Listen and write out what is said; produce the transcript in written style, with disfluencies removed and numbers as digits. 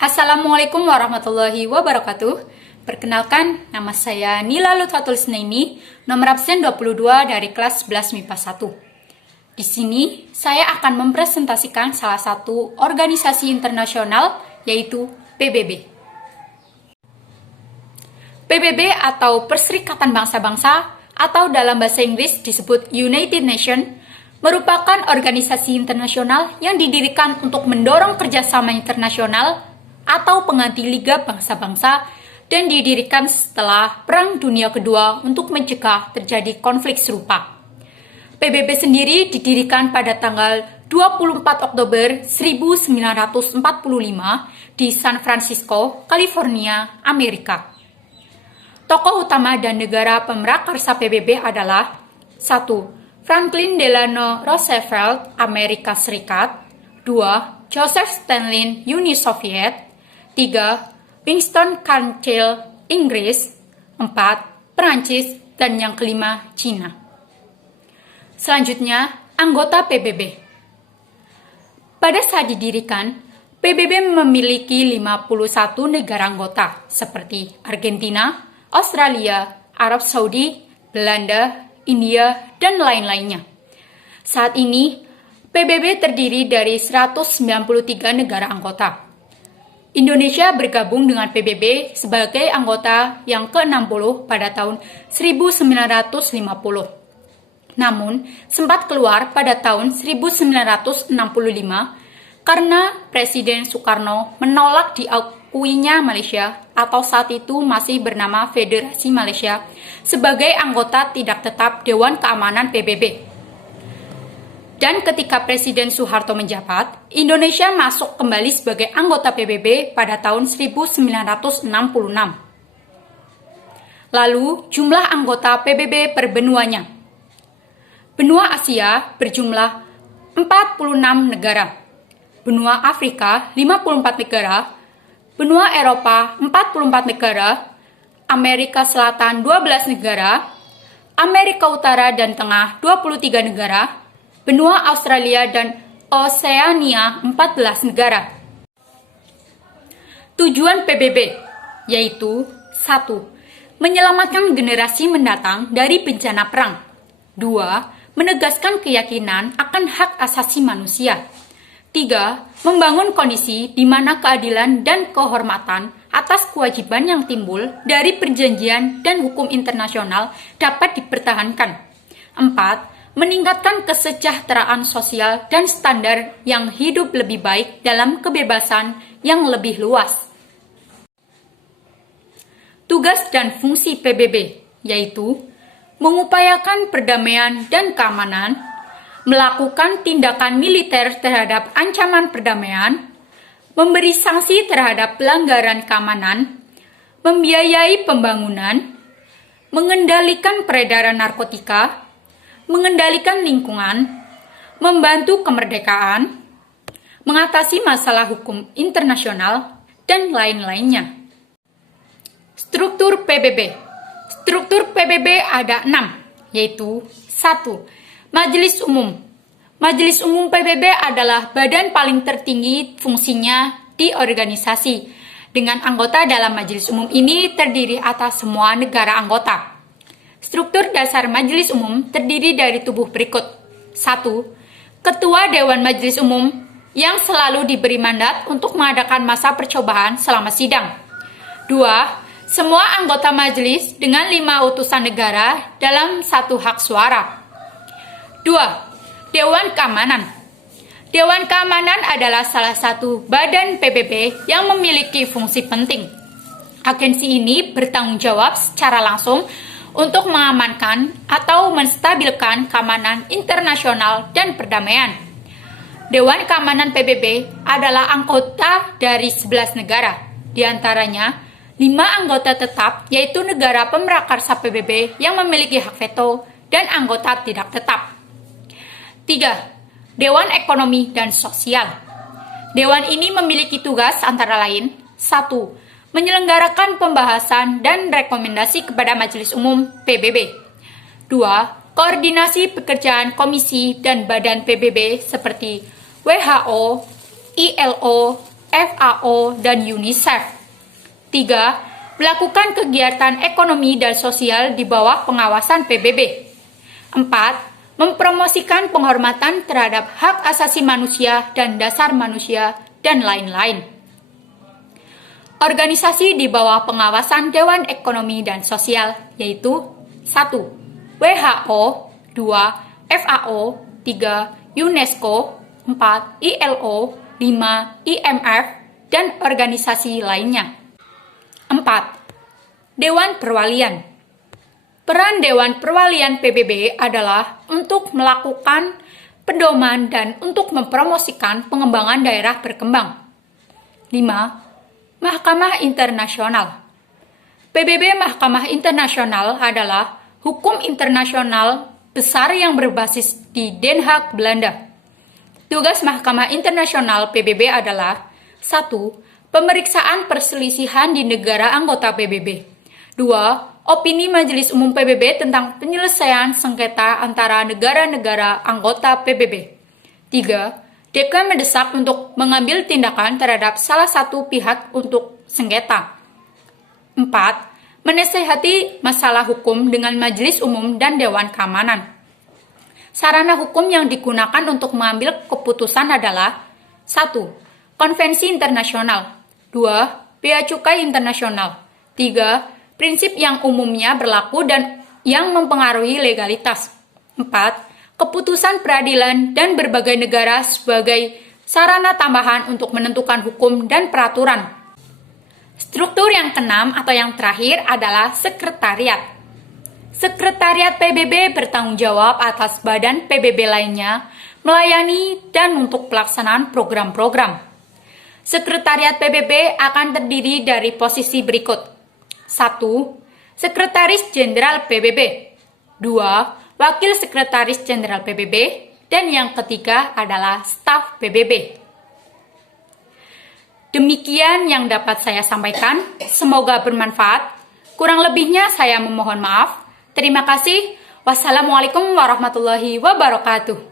Assalamualaikum warahmatullahi wabarakatuh. Perkenalkan, nama saya Nila Lutfatul Snaini, nomor absen 22 dari kelas 11 MIPA 1. Di sini, saya akan mempresentasikan salah satu organisasi internasional, yaitu PBB. PBB atau Perserikatan Bangsa-Bangsa, atau dalam bahasa Inggris disebut United Nations, merupakan organisasi internasional yang didirikan untuk mendorong kerjasama internasional atau pengganti Liga Bangsa-Bangsa dan didirikan setelah Perang Dunia Kedua untuk mencegah terjadi konflik serupa. PBB sendiri didirikan pada tanggal 24 Oktober 1945 di San Francisco, California, Amerika. Tokoh utama dan negara pemrakarsa PBB adalah 1. Franklin Delano Roosevelt, Amerika Serikat. 2. Joseph Stalin, Uni Soviet. 3. Winston Churchill, Inggris. 4. Perancis. Dan yang kelima, Cina. Selanjutnya, anggota PBB. Pada saat didirikan, PBB memiliki 51 negara anggota seperti Argentina, Australia, Arab Saudi, Belanda, India, dan lain-lainnya. Saat ini, PBB terdiri dari 193 negara anggota. Indonesia bergabung dengan PBB sebagai anggota yang ke-60 pada tahun 1950. Namun, sempat keluar pada tahun 1965 karena Presiden Soekarno menolak diakuinya Malaysia atau saat itu masih bernama Federasi Malaysia sebagai anggota tidak tetap Dewan Keamanan PBB. Dan ketika Presiden Soeharto menjabat, Indonesia masuk kembali sebagai anggota PBB pada tahun 1966. Lalu, jumlah anggota PBB per benuanya. Benua Asia berjumlah 46 negara. Benua Afrika 54 negara. Benua Eropa 44 negara. Amerika Selatan 12 negara. Amerika Utara dan Tengah 23 negara. Benua Australia dan Oseania 14 negara. Tujuan PBB yaitu 1. Menyelamatkan generasi mendatang dari bencana perang. 2. Menegaskan keyakinan akan hak asasi manusia. 3. Membangun kondisi di mana keadilan dan kehormatan atas kewajiban yang timbul dari perjanjian dan hukum internasional dapat dipertahankan. 4. Meningkatkan kesejahteraan sosial dan standar yang hidup lebih baik dalam kebebasan yang lebih luas. Tugas dan fungsi PBB yaitu mengupayakan perdamaian dan keamanan, melakukan tindakan militer terhadap ancaman perdamaian, memberi sanksi terhadap pelanggaran keamanan, membiayai pembangunan, mengendalikan peredaran narkotika, mengendalikan lingkungan, membantu kemerdekaan, mengatasi masalah hukum internasional, dan lain-lainnya. Struktur PBB. Struktur PBB ada 6, yaitu 1. Majelis Umum. Majelis Umum PBB adalah badan paling tertinggi fungsinya di organisasi. Dengan anggota dalam Majelis Umum ini terdiri atas semua negara anggota. Struktur dasar Majelis Umum terdiri dari tubuh berikut. 1. Ketua Dewan Majelis Umum yang selalu diberi mandat untuk mengadakan masa percobaan selama sidang. 2. Semua anggota majelis dengan 5 utusan negara dalam 1 hak suara. 2. Dewan Keamanan. Dewan Keamanan adalah salah satu badan PBB yang memiliki fungsi penting. Agensi ini bertanggung jawab secara langsung untuk mengamankan atau menstabilkan keamanan internasional dan perdamaian. Dewan Keamanan PBB adalah anggota dari 11 negara, di antaranya 5 anggota tetap, yaitu negara pemrakarsa PBB yang memiliki hak veto dan anggota tidak tetap. 3. Dewan Ekonomi dan Sosial. Dewan ini memiliki tugas antara lain 1. Menyelenggarakan pembahasan dan rekomendasi kepada Majelis Umum PBB. 2. Koordinasi pekerjaan komisi dan badan PBB seperti WHO, ILO, FAO, dan UNICEF. 3. Melakukan kegiatan ekonomi dan sosial di bawah pengawasan PBB. 4. Mempromosikan penghormatan terhadap hak asasi manusia dan dasar manusia, dan lain-lain. Organisasi di bawah pengawasan Dewan Ekonomi dan Sosial yaitu 1. WHO, 2. FAO, 3. UNESCO, 4. ILO, 5. IMF, dan organisasi lainnya. 4. Dewan Perwalian. Peran Dewan Perwalian PBB adalah untuk melakukan pedoman dan untuk mempromosikan pengembangan daerah berkembang. 5. Mahkamah Internasional. PBB Mahkamah Internasional adalah hukum internasional besar yang berbasis di Den Haag, Belanda. Tugas Mahkamah Internasional PBB adalah 1. Pemeriksaan perselisihan di negara anggota PBB. 2. Opini Majelis Umum PBB tentang penyelesaian sengketa antara negara-negara anggota PBB. 3. DK mendesak untuk mengambil tindakan terhadap salah satu pihak untuk sengketa. 4. Menasihati masalah hukum dengan Majelis Umum dan Dewan Keamanan. Sarana hukum yang digunakan untuk mengambil keputusan adalah 1. Konvensi internasional. 2. Bea Cukai Internasional. 3. Prinsip yang umumnya berlaku dan yang mempengaruhi legalitas. 4. Keputusan peradilan dan berbagai negara sebagai sarana tambahan untuk menentukan hukum dan peraturan. Struktur yang keenam atau yang terakhir adalah sekretariat. Sekretariat PBB bertanggung jawab atas badan PBB lainnya, melayani dan untuk pelaksanaan program-program. Sekretariat PBB akan terdiri dari posisi berikut. 1. Sekretaris Jenderal PBB. 2. Wakil Sekretaris Jenderal PBB, dan yang ketiga adalah staf PBB. Demikian yang dapat saya sampaikan, semoga bermanfaat. Kurang lebihnya saya memohon maaf. Terima kasih. Wassalamualaikum warahmatullahi wabarakatuh.